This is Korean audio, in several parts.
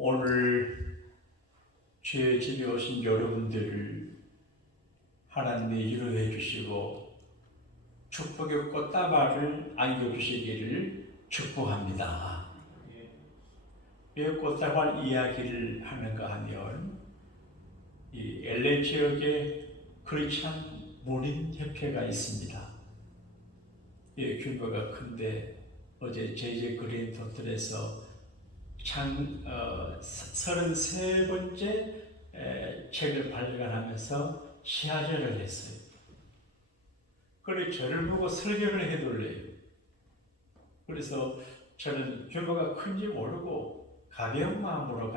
오늘 주의 집에 오신 여러분들을 하나님이 위로해 주시고 축복의 꽃다발을 안겨주시기를 축복합니다. 왜 꽃다발 이야기를 하는가 하면 이 LA 지역에 크리스찬 문인협회가 있습니다. 이 규모가 큰데 어제 JJ 그린 토틀에서 33번째 책을 발간하면서 시화제를 했어요. 그래 저를 보고 설교를 해둘래요. 그래서 저는 규모가 큰지 모르고 가벼운 마음으로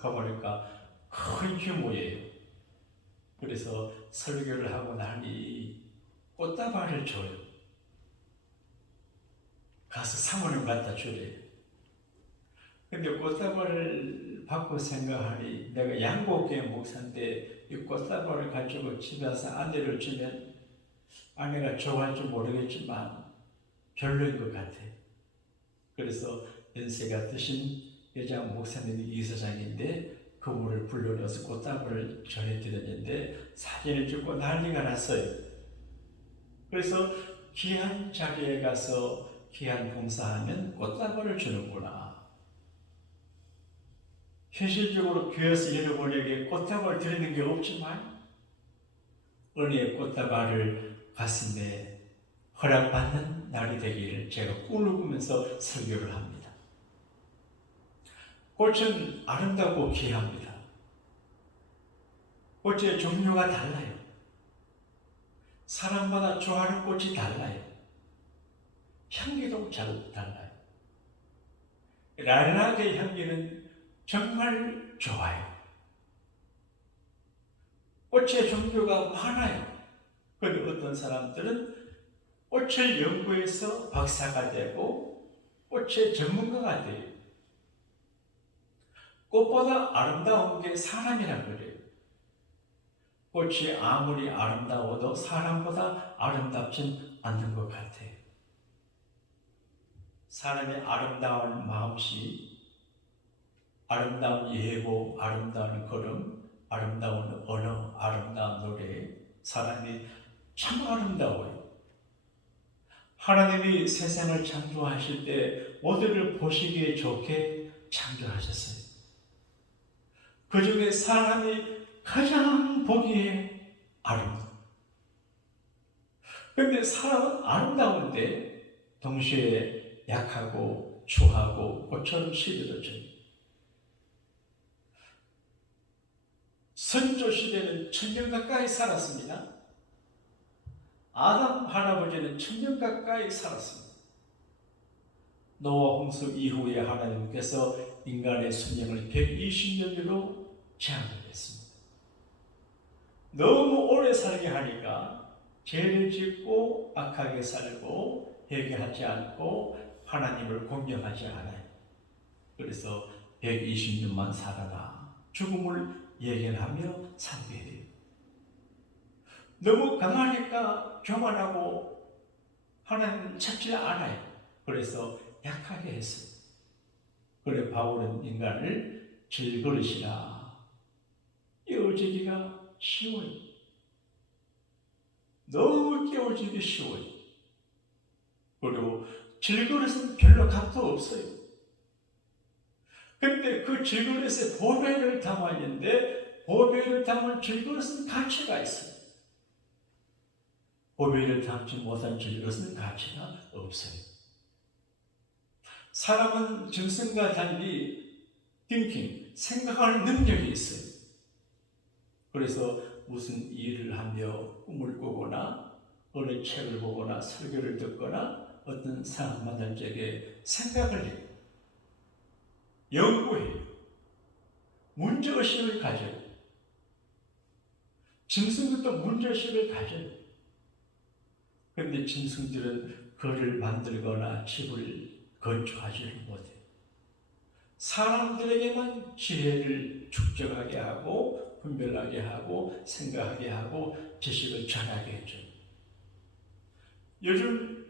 가보니까 큰 규모예요. 그래서 설교를 하고 나니 꽃다발을 줘요. 가서 사모님 갖다 주래요. 근데 꽃다발을 받고 생각하니 내가 양곡교회 목사인데 이 꽃다발을 가지고 집에 와서 아내를 주면 아내가 좋아할지 모르겠지만 별로인 것 같아요. 그래서 연세가 드신 여장 목사님이 이사장인데 그분을 불러내서 꽃다발을 전해드렸는데 사진을 찍고 난리가 났어요. 그래서 귀한 자리에 가서 귀한 봉사하면 꽃다발을 주는구나. 현실적으로 교회에서 여러분에게 꽃다발을 드리는 게 없지만 은혜의 꽃다발을 가슴에 허락받는 날이 되기를 제가 꿈을 꾸면서 설교를 합니다. 꽃은 아름답고 귀합니다. 꽃의 종류가 달라요. 사람마다 좋아하는 꽃이 달라요. 향기도 달라요. 랄락의 향기는 정말 좋아요. 꽃의 종류가 많아요. 그런데 어떤 사람들은 꽃을 연구해서 박사가 되고 꽃의 전문가가 돼요. 꽃보다 아름다운 게 사람이라 그래요. 꽃이 아무리 아름다워도 사람보다 아름답진 않는 것 같아요. 사람의 아름다운 마음씨, 아름다운 예보, 아름다운 걸음, 아름다운 언어, 아름다운 노래, 사람이 참 아름다워요. 하나님이 세상을 창조하실 때 모두를 보시기에 좋게 창조하셨어요. 그 중에 사람이 가장 보기에 아름다워요. 그런데 사람은 아름다운데 동시에 약하고 추하고 꽃처럼 시들어져요. 선조 시대는 1000년 가까이 살았습니다. 아담 할아버지는 1000년 가까이 살았습니다. 노아 홍수 이후에 하나님께서 인간의 수명을 120년으로 제한을 했습니다. 너무 오래 살게 하니까 죄를 짓고 악하게 살고 회개하지 않고 하나님을 공경하지 않아요. 그래서 120년만 살아라. 죽음을 예견하며 살게 해요. 너무 강하니까 교만하고 하나님 찾지 않아요. 그래서 약하게 했어요. 그래 바울은 인간을 질그릇이라 깨워지기가 쉬워요. 너무 깨워지기 쉬워요. 그리고 질그릇은 별로 값도 없어요. 근데 그 질그릇에 보배를 담았는데 보배를 담은 질그릇은 가치가 있어요. 보배를 담지 못한 질그릇은 가치가 없어요. 사람은 짐승과 달리 생각하는 능력이 있어요. 그래서 무슨 일을 하며 꿈을 꾸거나 어느 책을 보거나 설교를 듣거나 어떤 사람 만날 적에 생각을 해요. 연구해요. 문제의식을 가져요. 짐승들도 문제의식을 가져요. 그런데 짐승들은 거를 만들거나 집을 건축하지를 못해요. 사람들에게만 지혜를 축적하게 하고 분별하게 하고 생각하게 하고 지식을 전하게 해줘요. 요즘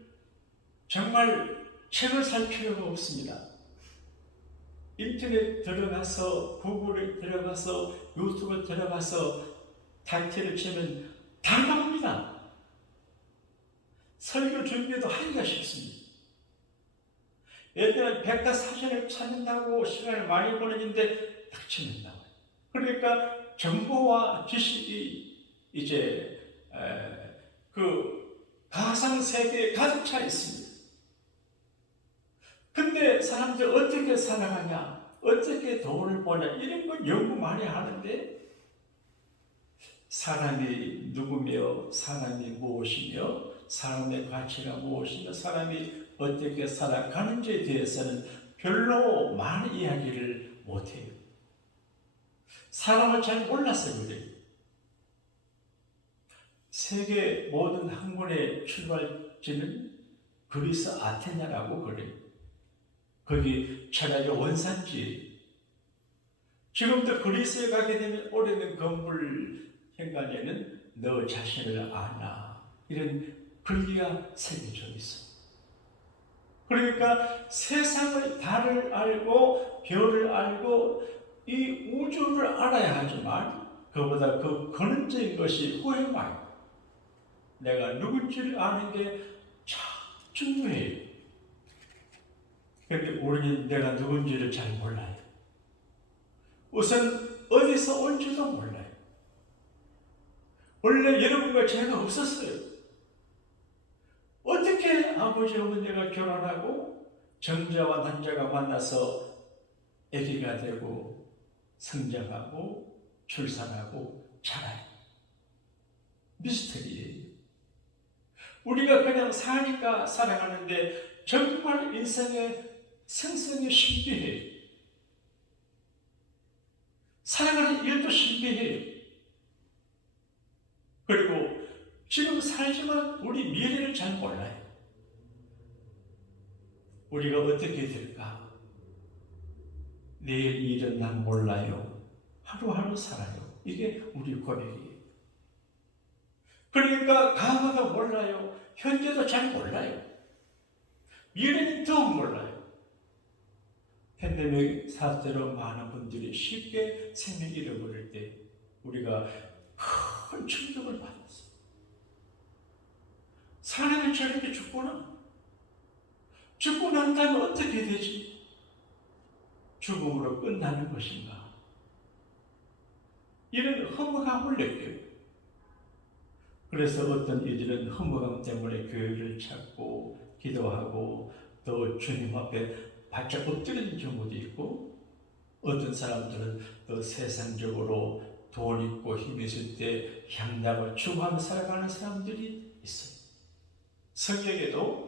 정말 책을 살 필요가 없습니다. 인터넷 들어가서 구글에 들어가서 유튜브에 들어가서 타이틀을 치면 다 나옵니다. 설교 준비도 하기가 쉽습니다. 예전에 백과사전을 찾는다고 시간을 많이 보내는데 딱 치면 나와요. 그러니까 정보와 지식이 이제 그 가상세계에 가득 차 있습니다. 근데 사람들 어떻게 살아가냐, 어떻게 돈을 버냐, 이런 건 연구 많이 하는데 사람이 누구며, 사람이 무엇이며, 사람의 가치가 무엇이며, 사람이 어떻게 살아가는지에 대해서는 별로 많은 이야기를 못해요. 사람을 잘 몰라서 그래요. 세계 모든 학문의 출발지는 그리스 아테네라고 그래요. 거기 철학의 원산지. 지금도 그리스에 가게 되면 오래된 건물 현관에는 너 자신을 아나, 이런 글귀가 새겨져 있어. 그러니까 세상의 달을 알고 별을 알고 이 우주를 알아야 하지만 그보다 그 근원적인 것이 후에 와요. 내가 누군지를 아는 게 참 중요해요. 그런데 우리는 내가 누군지를 잘 몰라요. 우선 어디서 온지도 몰라요. 원래 여러분과 제가 없었어요. 어떻게 아버지 어머니가 결혼하고 정자와 남자가 만나서 아기가 되고 성장하고 출산하고 자라요. 미스터리예요. 우리가 그냥 사니까 살아가는데 정말 인생의 생성이 신비해요. 살아가는 일도 신비해요. 그리고 지금 살지만 우리 미래를 잘 몰라요. 우리가 어떻게 될까? 내일 일은 난 몰라요. 하루하루 살아요. 이게 우리 고백이에요. 그러니까 과거도 몰라요. 현재도 잘 몰라요. 미래는 더 몰라요. 팬데믹 사태로 많은 분들이 쉽게 생명 잃어버릴 때 우리가 큰 충격을 받았어요. 사람이 저렇게 죽구나. 죽고 난 다음에 어떻게 되지? 죽음으로 끝나는 것인가? 이런 허무감을 느껴요. 그래서 어떤 이들은 허무감 때문에 교회를 찾고 기도하고 또 주님 앞에 바짝 엎드리는 경우도 있고, 어떤 사람들은 또 세상적으로 돈 있고 힘 있을 때 향락을 추구하며 살아가는 사람들이 있어요. 성경에도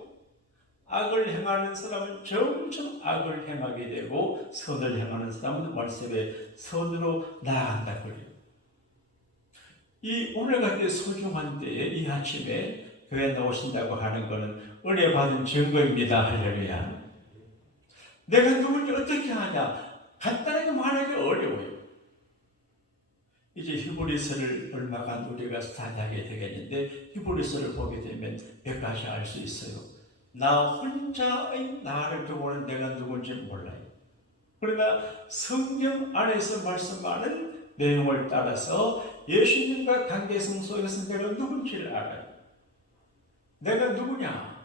악을 행하는 사람은 점점 악을 행하게 되고 선을 행하는 사람은 말씀에 선으로 나아간다 그래요. 이 오늘 같은 소중한 때에 이 아침에 교회에 나오신다고 하는 것은 은혜 받은 증거입니다. 할렐루야. 내가 누군지 어떻게 하냐? 간단하게 말하기 어려워요. 이제 히브리서를 얼마간 우리가 스타디하게 되겠는데 히브리서를 보게 되면 몇 가지 알 수 있어요. 나 혼자의 나를 두고는 내가 누군지 몰라요. 그러나 성경 안에서 말씀하는 내용을 따라서 예수님과 관계성 속에서 내가 누군지를 알아요. 내가 누구냐?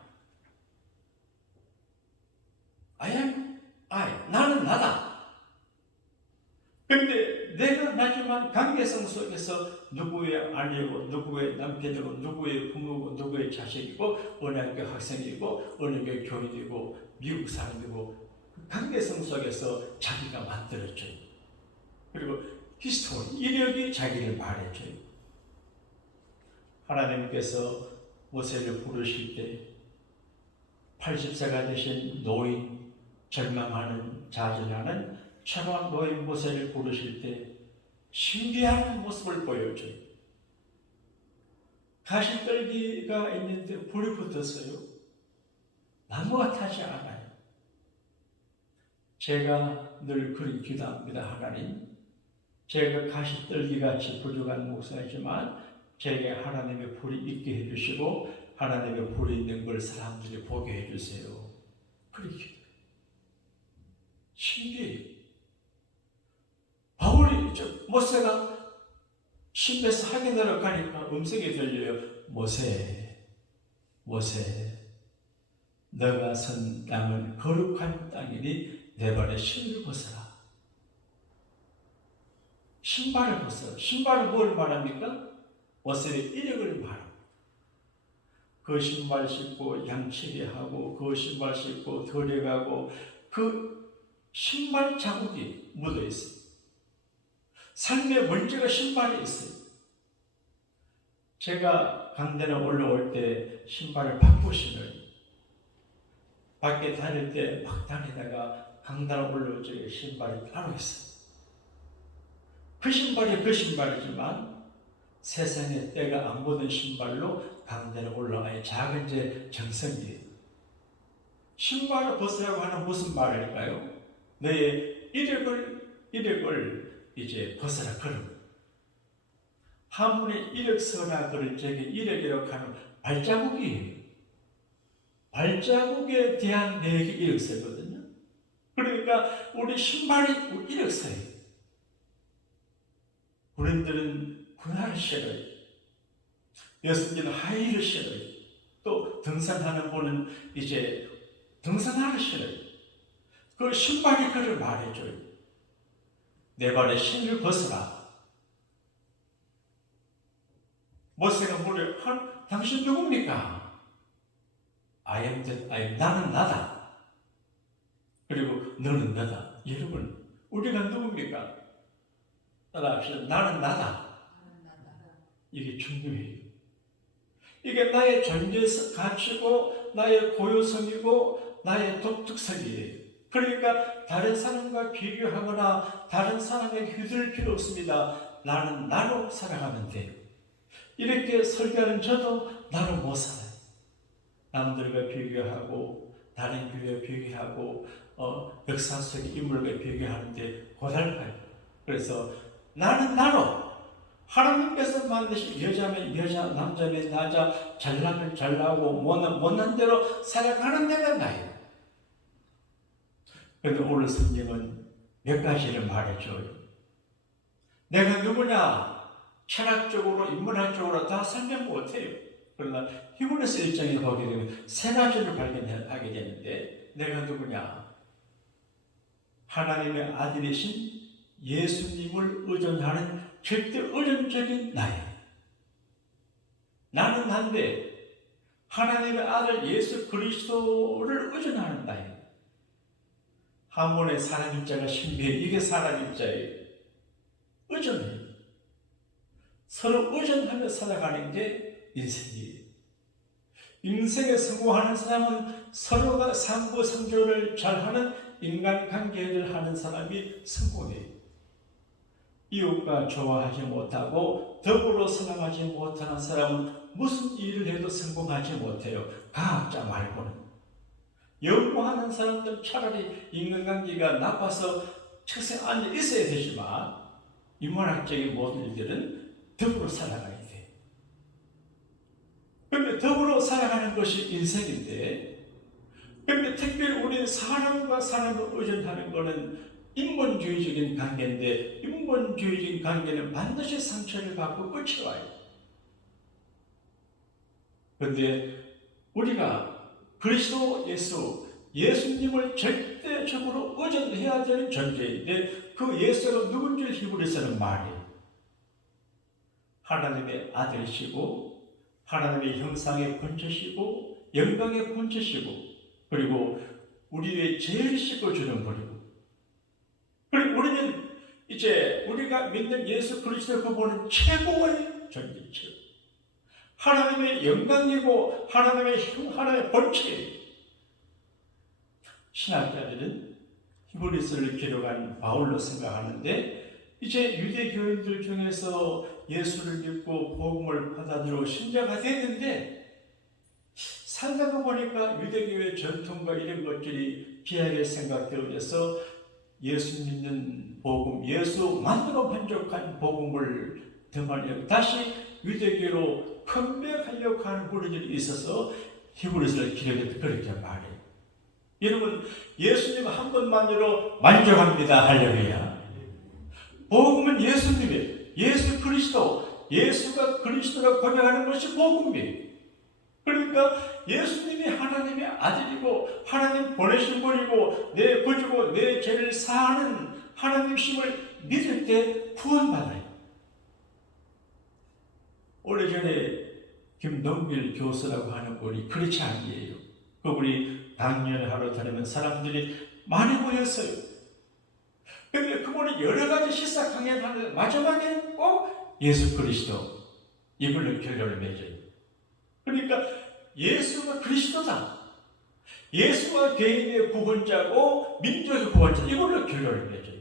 나는 나다. 그런데 내가 나지만 관계성 속에서 누구의 아내고 누구의 남편이고 누구의 부모고 누구의 자식이고 어느 학교 학생이고 어느 학교 교인이고 미국 사람이고 관계성 속에서 자기가 만들어져요. 그리고 히스토리, 이력이 자기를 말해줘요. 하나님께서 모세를 부르실 때 80세가 되신 노인, 절망하는, 좌절하는 차가운 노인 모세를 부르실 때 신비한 모습을 보여줘요. 가시떨기가 있는데 불이 붙었어요. 나무가 타지 않아요. 제가 늘 그런 기도합니다. 하나님, 제가 가시떨기같이 부족한 목사이지만 제게 하나님의 불이 있게 해주시고 하나님의 불이 있는 걸 사람들이 보게 해주세요. 그렇게 신기해요. 바울이 모세가 신에서 확인하러 가니까 음성이 들려요. 모세, 모세, 너가 선 땅은 거룩한 땅이니 내 발에 신을 벗어라. 신발을 벗어라. 신발은 뭘 말합니까? 모세의 이력을 말합니다. 그 신발 신고 양치기 하고 그 신발 신고 들어가고 그 신발 자국이 묻어 있어요. 삶의 먼지가 신발에 있어요. 제가 강단에 올라올 때 신발을 바꾸고 신어요. 밖에 다닐 때 막 다니다가 강단에 올라올 적에 신발이 따로 있어요. 그 신발이 그 신발이지만 세상에 때가 안 묻은 신발로 강단에 올라가야 작은 제 정성이에요. 신발을 벗으라고 하는 무슨 말일까요? 너의 이력을 이제 벗어라 그럼. 한문에 이력서라 그럴 적에 이력이라고 하는 발자국이에요. 발자국에 대한 내게 이력서거든요. 그러니까 우리 신발이 우리 이력서예요. 우리들은 군화를 신어요. 여성들은 하이힐을 신어요. 또 등산하는 분은 이제 등산화를 신어요. 그 신발이 그를 말해줘요. 내 발에 신을 벗어라. 모세가 물어, 당신 누굽니까? I am that I am. 나는 나다. 그리고 너는 너다. 여러분, 우리가 누굽니까? 따라합시다. 나는 나다. 이게 중요해요. 이게 나의 존재 가치고 나의 고유성이고 나의 독특성이에요. 그러니까 다른 사람과 비교하거나 다른 사람에게 휘둘릴 필요 없습니다. 나는 나로 살아가면 돼요. 이렇게 설교하는 저도 나로 못 살아요. 남들과 비교하고 다른 교회와 비교하고 역사 속의 인물과 비교하는데 고달파요. 그래서 나는 나로 하나님께서 만드신 여자면 여자, 남자면 남자, 잘나면 잘나고 못난 대로 살아가는 데가 나예요. 그런데 오늘 성경은 몇 가지를 말해줘요. 내가 누구냐? 철학적으로, 인문학적으로 다 설명 못해요. 그러나 히브리서 1장에 보게 되면 세 가지를 발견하게 되는데 내가 누구냐? 하나님의 아들이신 예수님을 의존하는 절대 의존적인 나예요. 나는 난데 하나님의 아들 예수 그리스도를 의존하는 나예요. 한문에 사람 입자가 신비해. 이게 사람 입자예요. 의존해요. 서로 의존하며 살아가는 게 인생이에요. 인생에 성공하는 사람은 서로가 상부상조를 잘하는 인간관계를 하는 사람이 성공해요. 이웃과 좋아하지 못하고 더불어 살아가지 못하는 사람은 무슨 일을 해도 성공하지 못해요. 과학자 말고는. 연구하는 사람들 차라리 인간관계가 나빠서 책상에 앉아 있어야 되지만 인문학적인 모든 일들은 더불어 살아가야 돼. 그런데 더불어 살아가는 것이 인생인데, 그런데 특별히 우리는 사람과 사람을 의존하는 것은 인본주의적인 관계인데, 인본주의적인 관계는 반드시 상처를 받고 끝이 와요. 그런데 우리가 그리스도 예수님을 절대적으로 의존해야 되는 존재인데, 그 예수가 누군지 히브리서는 말해요. 하나님의 아들이시고 하나님의 형상의 본체시고 영광의 본체시고 그리고 우리의 제일 씻어주는 분이고, 그리고 우리는 이제 우리가 믿는 예수 그리스도 그분은 최고의 존재죠. 하나님의 영광이고 하나님의 본체예요. 신학자들은 히브리서를 기록한 바울로 생각하는데, 이제 유대교인들 중에서 예수를 믿고 복음을 받아들이고 신자가 됐는데 살다가 보니까 유대교의 전통과 이런 것들이 귀하게 생각되어져서 예수 믿는 복음, 예수만으로 만족한 복음을 등한하고 다시 유대교로 컴백하려고 하는 무리들이 있어서 히브리서를 기록해도 그렇게 말해요. 여러분, 예수님 한 번만으로 만족합니다. 할렐루야. 복음은 예수님이에요. 예수 그리스도, 예수가 그리스도라고 고백하는 것이 복음이에요. 그러니까 예수님이 하나님의 아들이고 하나님 보내신 분이고 내 구주고 내 죄를 사하는 하나님심을 믿을 때 구원받아요. 오래전에 김동길 교수라고 하는 분이 그렇지 않게요. 그분이 당년하러 다니면 사람들이 많이 모였어요. 그런데 그분이 여러 가지 시사 강연을 하는데 마지막에는 꼭 예수 그리스도 이걸로 결론을 맺어요. 그러니까 예수가 그리스도다. 예수가 개인의 구원자고 민족의 구원자 이걸로 결론을 맺어요.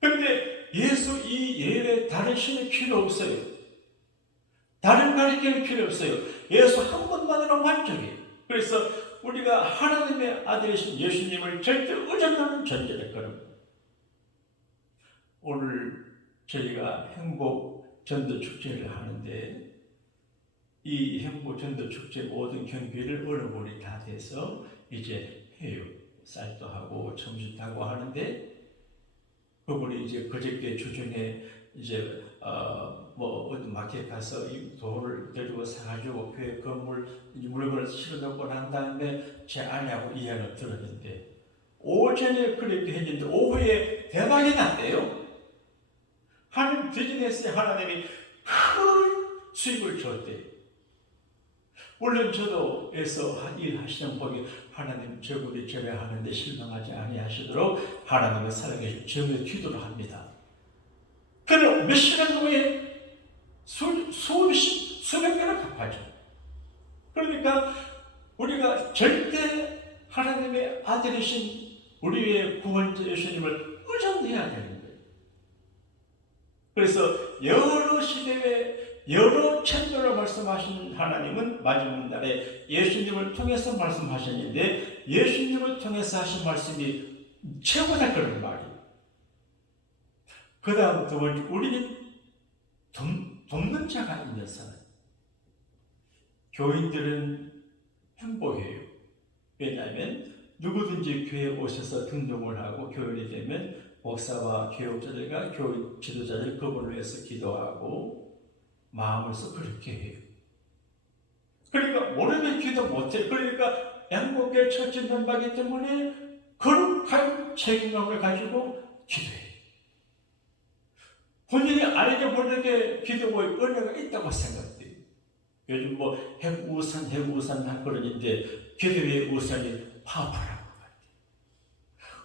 그런데 예수 이 예외 다른 신이 필요 없어요. 다른 가르침이 필요 없어요. 예수 한 번만으로 만족해요. 그래서 우리가 하나님의 아들이신 예수님을 절대 의존하는 존재될 겁니다. 오늘 저희가 행복 전도 축제를 하는데 이 행복 전도 축제 모든 경비를 어르신이 다 돼서 이제 해요. 쌀도 하고 점심도 하고 하는데 그분이 이제 그저께 주중에 이제 어디 마켓 가서 이 돌을 데리고 사가지고 교회 건물 물건을 실어놓고 난 다음에 제 아내하고 이야기를 들었는데 오전에 그렇게 했는데 오후에 대박이 났대요. 하나님 비즈니스에 하나님이 큰 수익을 줬대요. 물론 저도 에서 일하시는 분이 하나님 저분이 제외하는데 실망하지 아니하시도록 하나님의 사랑에 저의 기도를 합니다. 그럼 몇 시간 후에 수백 배를 갚아줘. 그러니까 우리가 절대 하나님의 아들이신 우리의 구원자 예수님을 의존해야 되는 거예요. 그래서 여러 시대에 여러 채널로 말씀하신 하나님은 마지막 날에 예수님을 통해서 말씀하셨는데 예수님을 통해서 하신 말씀이 최고다 그런 말이에요. 그 다음 두 번째, 우리는 돕는 자가 있는 사람. 교인들은 행복해요. 왜냐하면 누구든지 교회에 오셔서 등록을 하고 교인이 되면 목사와 교육자들과 교육 지도자들 그분을 위해서 기도하고 마음을 써 그렇게 해요. 그러니까 모르면 기도 못해. 그러니까 양복의 첫째 면박이기 때문에 거룩한 책임감을 가지고 기도해요. 본인이 알게 모르게 기도의 은혜가 있다고 생각돼요. 요즘 핵우산 그러는데 기도의 우산이 파워풀한 것 같아요.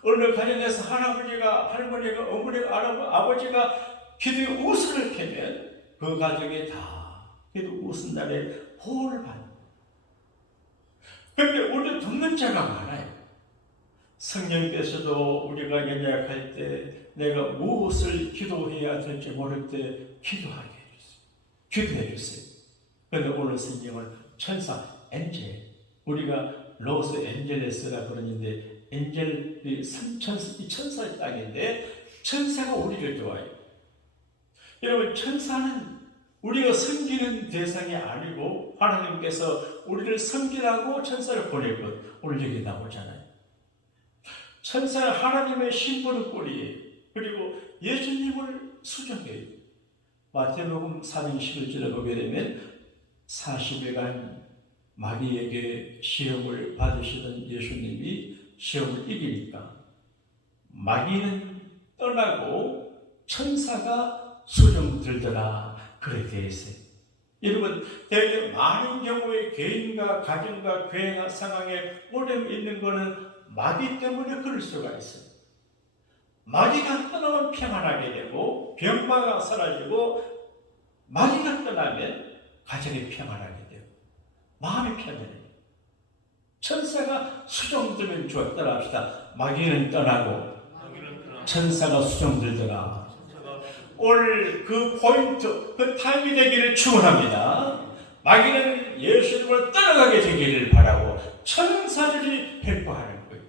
어느 가정에서 할아버지가, 할머니가, 어머니가, 아버지가 기도의 우산을 켜면 그 가정에 다 기도 우산 날에 보호를 받는 거예요. 그런데 우리 돕는 자가 많아요. 성령께서도 우리가 연약할 때 내가 무엇을 기도해야 될지 모를 때 기도하게 해주세요. 기도해 주세요. 그런데 오늘 성경은 천사, 엔젤, 우리가 로스 엔젤레스라 그러는데 엔젤이 이 천사의 땅인데 천사가 우리를 도와요. 여러분 천사는 우리가 섬기는 대상이 아니고 하나님께서 우리를 섬기라고 천사를 보낼 것 오늘 여기 나오잖아요. 천사는 하나님의 신분의 꼴이에요. 그리고 예수님을 수정해요. 마태복음 4장 11절에 보게 되면 40일간 마귀에게 시험을 받으시던 예수님이 시험을 이기니까 마귀는 떠나고 천사가 수정들더라 그렇게 되어 있어요. 여러분 대개 많은 경우에 개인과 가정과 교회나 상황에 어려움이 있는 것은 마귀 때문에 그럴 수가 있어요. 마귀가 떠나면 평안하게 되고 병마가 사라지고 마귀가 떠나면 가정이 평안하게 되고 마음이 편안해요. 천사가 수정들면 좋았더라 합시다. 마귀는 떠나고 천사가 수정들더라. 오늘 그 포인트, 그 타임이 되기를 축원합니다. 마귀는 예수님을 떠나가게 되기를 바라고 천사들이 help하는 거예요.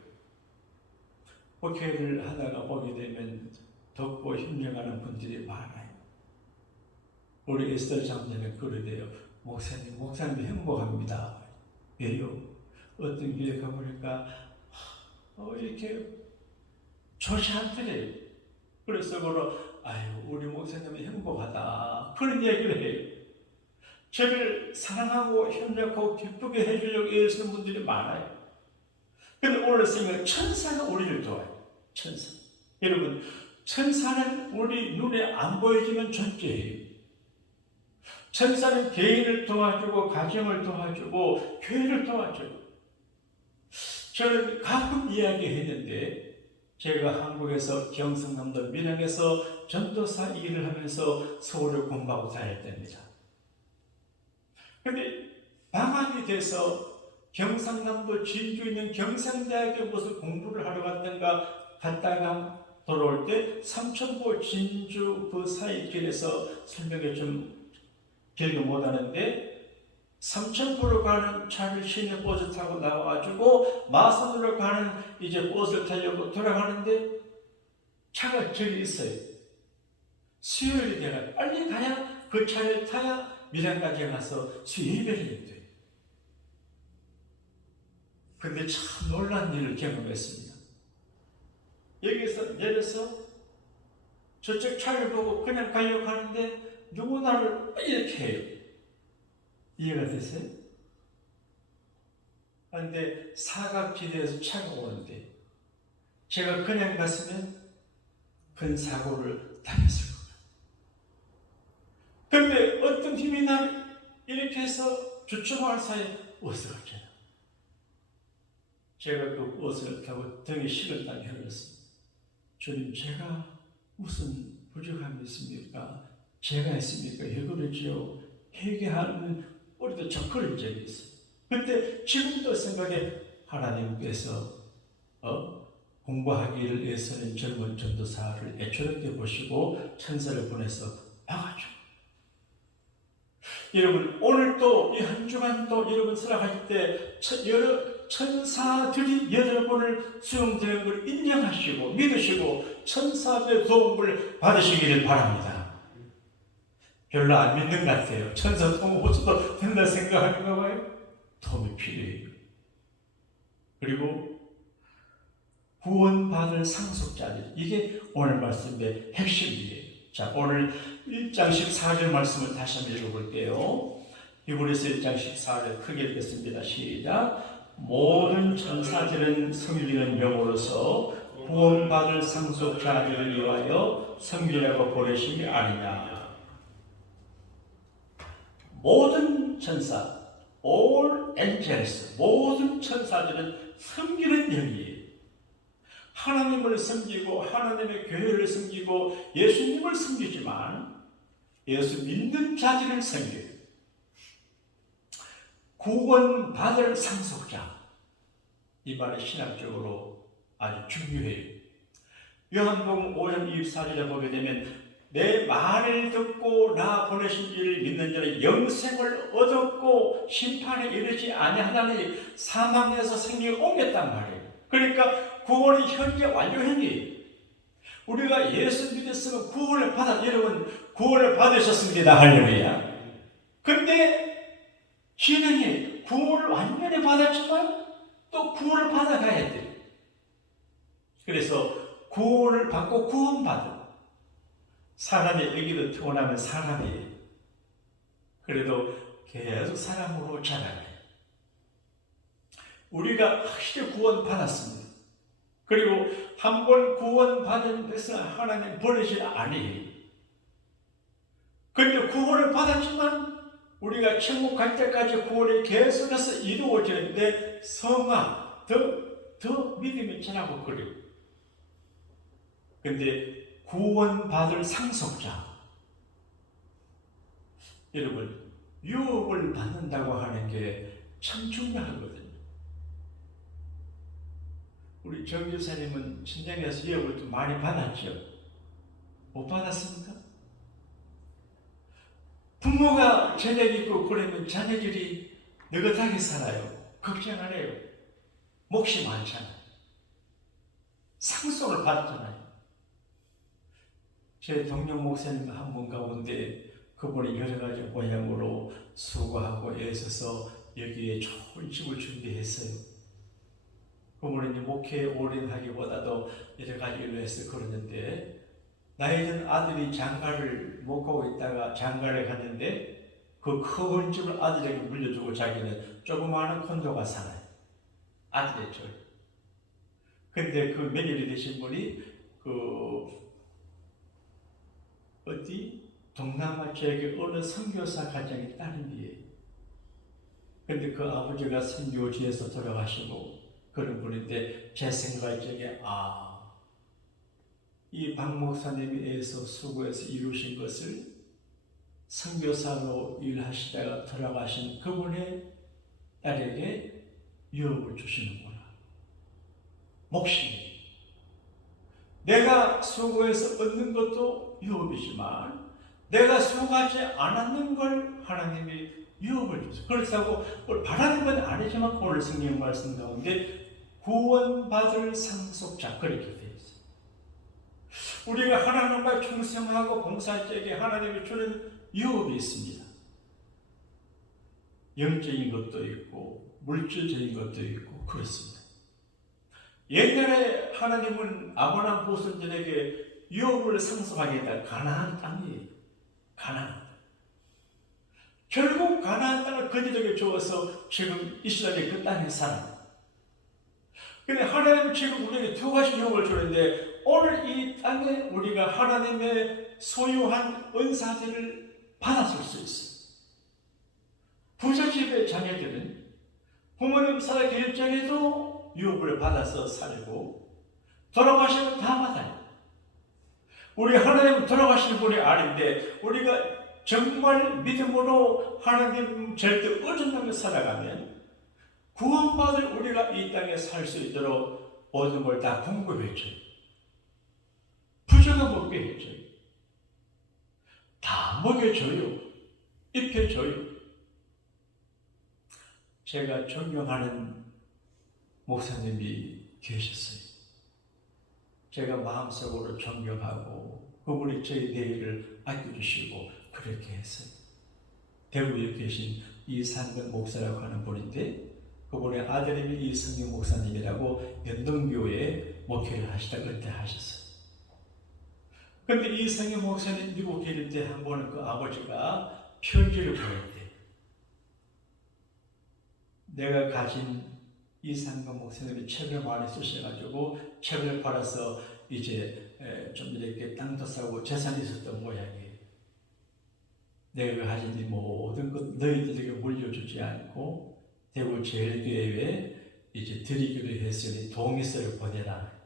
목회를 하다가 보게 되면 덥고 힘들어하는 분들이 많아요. 우리 에스더 장로는 그러대요. 목사님 행복합니다. 왜요? 어떤 교회 가보니까 이렇게 좋지 않더래요. 그래서 우리 목사님이 행복하다 그런 얘기를 해요. 저를 사랑하고 협력하고 기쁘게 해주려고 애쓰는 분들이 많아요. 근데 오늘 선생님은 천사가 우리를 도와요. 천사. 여러분, 천사는 우리 눈에 안 보여지면 존재해요. 천사는 개인을 도와주고 가정을 도와주고 교회를 도와줘요. 저는 가끔 이야기했는데 제가 한국에서 경상남도 밀양에서 전도사 일을 하면서 서울에 공부하고 다닐 때입니다. 근데 방학이 돼서 경상남도 진주에 있는 경상대학에 무슨 공부를 하러 갔다가 돌아올 때 삼천포 진주 그 사이 길에서 설명을 좀 기억을 못하는데 삼천포로 가는 차를 시내 버스 타고 나와가지고 마산으로 가는 이제 버스를 타려고 돌아가는데 차가 저기 있어요. 수요일이 되나 빨리 가야 그 차를 타야 밀양까지 가서 예배를 돼요. 근데 참 놀란 일을 경험했습니다. 여기서 내려서 저쪽 차를 보고 그냥 가려고 하는데 누구 나를 이렇게 해요. 이해가 되세요? 그런데 사각지대에서 차가 오는데 제가 그냥 갔으면 큰 사고를 당했을 거예요. 그런데 어떤 힘이 나를 이렇게 해서 주춤할 사이에 버스가 갔잖아요. 제가 그 버스를 타고 등에 식은땀이 흘렀습니다. 주님, 제가 무슨 부족함이 있습니까? 제가 했습니까? 왜 그러지요? 회개하는 우리도 적그린 적이 있어요. 그때 지금도 생각에 하나님께서 공부하기를 애쓰는 젊은 전도사를 애처롭게 보시고 천사를 보내서 막아줘. 여러분, 오늘 또 이 한 주간 또 여러분 살아가실 때 여러 천사들이 여러분을 수용되는 걸 인정하시고 믿으시고 천사들의 도움을 받으시기를 바랍니다. 별로 안 믿는 것 같아요. 천사 도움 없어도 된다 생각하는가 봐요. 도움이 필요해요. 그리고 구원받을 상속자들, 이게 오늘 말씀의 핵심이에요. 자, 오늘 1장 14절 말씀을 다시 한번 읽어볼게요. 히브리서 1장 14절 크게 읽겠습니다. 시작. 모든 천사들은 섬기는 명으로서 구원받을 상속자들을 위하여 섬기라고 보내심이 아니냐. 모든 천사, all angels, 모든 천사들은 섬기는 영이에요. 하나님을 섬기고 하나님의 교회를 섬기고 예수님을 섬기지만 예수 믿는 자들을 섬겨요. 구원받을 상속자, 이 말이 신학적으로 아주 중요해요. 요한복음 5장 24절에 보게 되면 내 말을 듣고 나 보내신 이를 믿는 자는 영생을 얻었고 심판에 이르지 아니하나니 사망에서 생명을 옮겼단 말이에요. 그러니까 구원이 현재 완료행위예요. 우리가 예수 믿었으면 구원을 여러분 구원을 받으셨습니다. 할렐루야. 근데 진행이 구원을 완전히 받았지만 또 구원을 받아가야 돼요. 그래서 구원을 받고 구원받은 사람이 여기로 태어나면 사람이에요. 그래도 계속 사람으로 자라요. 우리가 확실히 구원받았습니다. 그리고 한 번 구원받은 것은 하나님 버리지 아니에요. 그런데 구원을 받았지만 우리가 천국 갈 때까지 구원이 계속해서 이루어지는데 성화, 더 믿음이 자라고 그래요. 그런데 구원받을 상속자, 여러분 유업을 받는다고 하는 게 참 중요하거든요. 우리 정 교사님은 친정에서 유업을 좀 많이 받았죠? 못 받았습니까? 부모가 저녁 있고 그러면 자녀들이 느긋하게 살아요. 걱정 안 해요. 몫이 많잖아요. 상속을 받잖아요. 제 동료 목사님 한 분 가운데 그분이 여러 가지 모양으로 수고하고 애써서 여기에 좋은 집을 준비했어요. 그분은 이제 목회에 오래 하기보다도 여러 가지 일로 해서 그러는데, 나이든 아들이 장가를 못 가고 있다가 장가를 갔는데 그 큰 집을 아들에게 물려주고 자기는 조그마한 콘도가 살아요. 아들의 절. 근데 그 며느리 되신 분이 그 어디 동남아 지역의 어느 선교사 가정의 딸이에요. 근데 그 아버지가 선교지에서 돌아가시고 그런 분인데, 제 생각 중에 이 박 목사님에 의해서 수고해서 이루신 것을 선교사로 일하시다가 돌아가신 그분의 딸에게 유업을 주시는구나. 몫이 내가 수고해서 얻는 것도 유업이지만 내가 수고하지 않았는 걸 하나님이 유업을 주세요. 그렇다고 바라는 건 아니지만 오늘 성경 말씀 가운데 구원받을 상속자 그렇게 되어 있어요. 우리가 하나님과 충성하고 봉사할 적에 하나님이 주는 유업이 있습니다. 영적인 것도 있고 물질적인 것도 있고 그렇습니다. 옛날에 하나님은 아브라함 후손들에게 유업을 상속하겠다. 가나안 땅이에요. 가나안. 결국 가나안 땅을 그들에게 주어서 지금 이스라엘이 그 땅에 살아요. 근데 하나님은 지금 우리에게 두 가지 유업을 주는데, 오늘 이 땅에 우리가 하나님의 소유한 은사들을 받았을 수 있어요. 부잣집의 자녀들은 부모님 살아계실 적에도 유업을 받아서 살고 돌아가시면 다 받아요. 우리 하나님은 돌아가시는 분이 아닌데 우리가 정말 믿음으로 하나님 절대 의존하며 살아가면 구원받을 우리가 이 땅에 살 수 있도록 모든 걸 다 공급해줘요. 부족한 먹게 해줘요. 다 먹여줘요. 입혀줘요. 제가 존경하는 목사님이 계셨어요. 제가 마음속으로 존경하고 그분이 저희 대의를 아껴주시고 그렇게 했어요. 대구에 계신 이상근 목사라고 하는 분인데, 그분의 아들님이 이성경 목사님이라고 연동교회에 목회를 하시다 그때 하셨어요. 그런데 이성경 목사님 미국 계실 때 한 번은 그 아버지가 편지를 보냈대요. 내가 가진 이상근 목사님이 책을 많이 쓰셔가지고 책을 팔아서 이제 좀 이렇게 땅도 사고 재산이 있었던 모양이에요. 내가 가진 이 모든 것 너희들에게 물려주지 않고 대구 제일교회에 이제 드리기로 했으니 동의서를 보내라.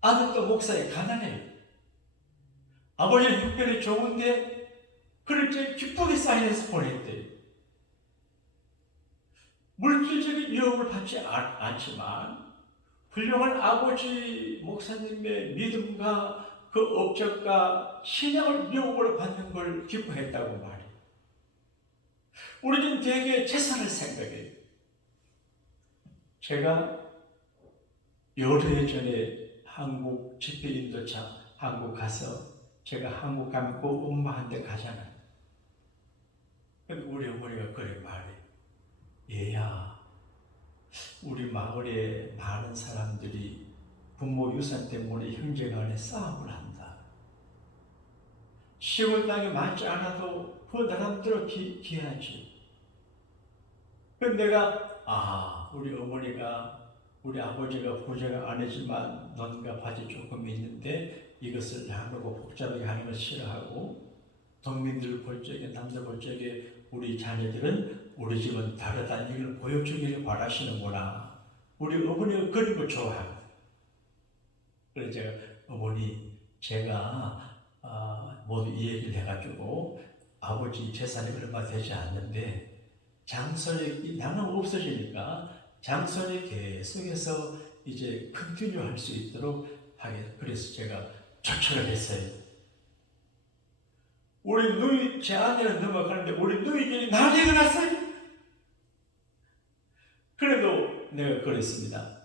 아들도 목사에 가난해요. 아버지는 육별이 좋은데 그를 좀 기쁘게 사인해서 보냈대요. 물질적인 유업을 받지 않지만 훌륭한 아버지 목사님의 믿음과 그 업적과 신앙을 유업으로 받는 걸 기뻐했다고 말해요. 우리는 대개 재산을 생각해요. 제가 열흘 전에 한국 집회 인도차 한국 가서 제가 한국 가면 꼭 엄마한테 가잖아요. 근데 우리 어머니가 그래 말해요. 얘야, 우리 마을에 많은 사람들이 부모 유산 때문에 형제간에 싸움을 한다. 시골 땅에 많지 않아도 그 사람들은 귀하지. 그래서 내가 우리 어머니가 우리 아버지가 부자가 아니지만 돈과 밭이 조금 있는데 이것을 나누고 복잡하게 하는 걸 싫어하고, 동민들 볼 적에 남들 볼 적에 우리 자녀들은 우리 집은 다르다는 얘기를 보여주기를 바라시는구나. 우리 어머니가 그런 걸 좋아하고. 그래서 제가 어머니 제가 모두 이 얘기를 해가지고 아버지 재산이 얼마 되지 않는데 장손이 나는 없어지니까 장손이 계속해서 이제 컨티뉴 할 수 있도록 하게. 그래서 제가 조처를 했어요. 우리 누이, 제 아내는 넘어가는데 우리 누이들이 난리가 났어요. 그래도 내가 그랬습니다.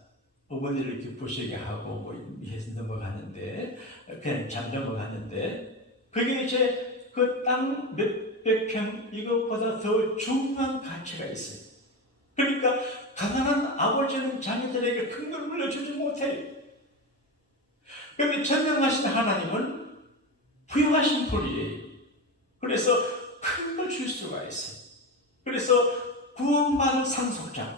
어머니를 기쁘시게 하고 뭐 해서 넘어갔는데, 그냥 잠 넘어갔는데, 그게 이제 그 땅 몇백 평 이것보다 더 중요한 가치가 있어요. 그러니까 가난한 아버지는 자녀들에게 큰 걸 물려주지 못해요. 그런데 전능하신 하나님은 부유하신 분이에요. 그래서 큰 걸 줄 수가 있어요. 그래서 구원받은 상속자,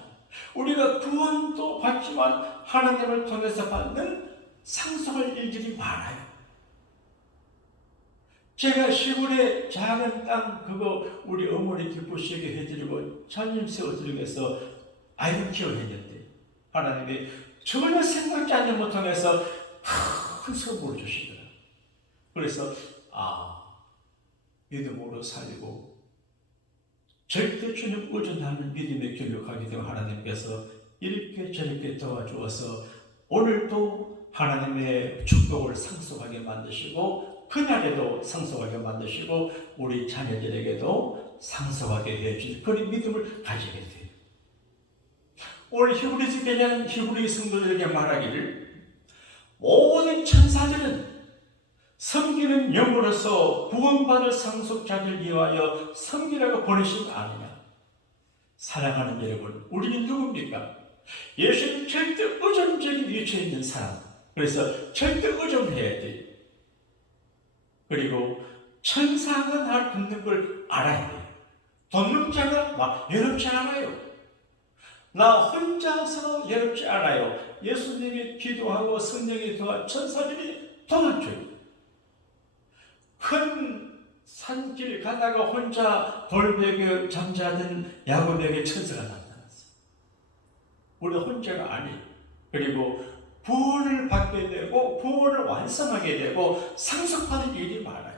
우리가 구원도 받지만 하나님을 통해서 받는 상속할 일들이 많아요. 제가 시골에 작은 땅 그거 우리 어머니 기쁘시게 해드리고 자녀 세워드리기 위해서 아이를 키워했는데 하나님이 전혀 생각지 않는 것 통해서 큰 선물을 주시더라. 그래서 믿음으로 살고 절대 주님 의존하는 믿음의 길로 가게 되면 하나님께서 이렇게 저렇게 도와주어서 오늘도 하나님의 축복을 상속하게 만드시고 그날에도 상속하게 만드시고 우리 자녀들에게도 상속하게 해주실 그런 믿음을 가지게 돼요. 오늘 히브리서 개념 히브리 성도들에게 말하기를 모든 천사들은 섬기는 영으로서 구원받을 상속자들 위하여 섬기라고 보내신 거 아니냐. 사랑하는 여러분, 우리는 누굽니까? 예수님 절대 의존적인 위치에 있는 사람. 그래서 절대 의존해야 돼요. 그리고 천사가 날 돕는 걸 알아야 돼요. 돕는 자가 막 외롭지 않아요. 나 혼자서 외롭지 않아요. 예수님이 기도하고 성령이 도와 천사들이 도와줘요. 큰 산길 가다가 혼자 돌벽에 잠자던 야곱에게 천사가 나타났어요. 우리 혼자가 아니에요. 그리고 구원을 받게 되고 구원을 완성하게 되고 상속받는 일이 많아요.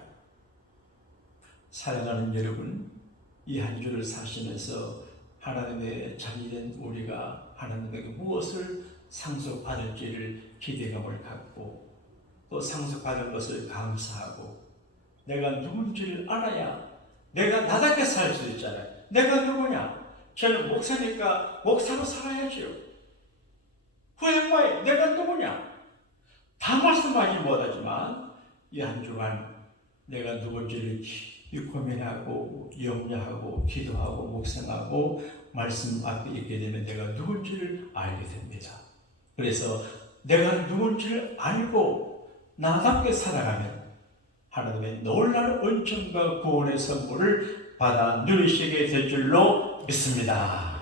사랑하는 여러분, 이 한 주를 사시면서 하나님의 자녀된 우리가 하나님에게 무엇을 상속받을지를 기대감을 갖고 또 상속받은 것을 감사하고 내가 누군지를 알아야 내가 나답게 살 수 있잖아요. 내가 누구냐? 저는 목사니까 목사로 살아야지요. 후행마에 내가 누구냐? 다 말씀하지 못하지만 이 한 주간 내가 누군지를 고민하고 염려하고 기도하고 묵상하고 말씀 앞에 있게 되면 내가 누군지를 알게 됩니다. 그래서 내가 누군지를 알고 나답게 살아가면 하나님의 놀라운 은총과 구원의 선물을 받아 누리시게 될 줄로 믿습니다.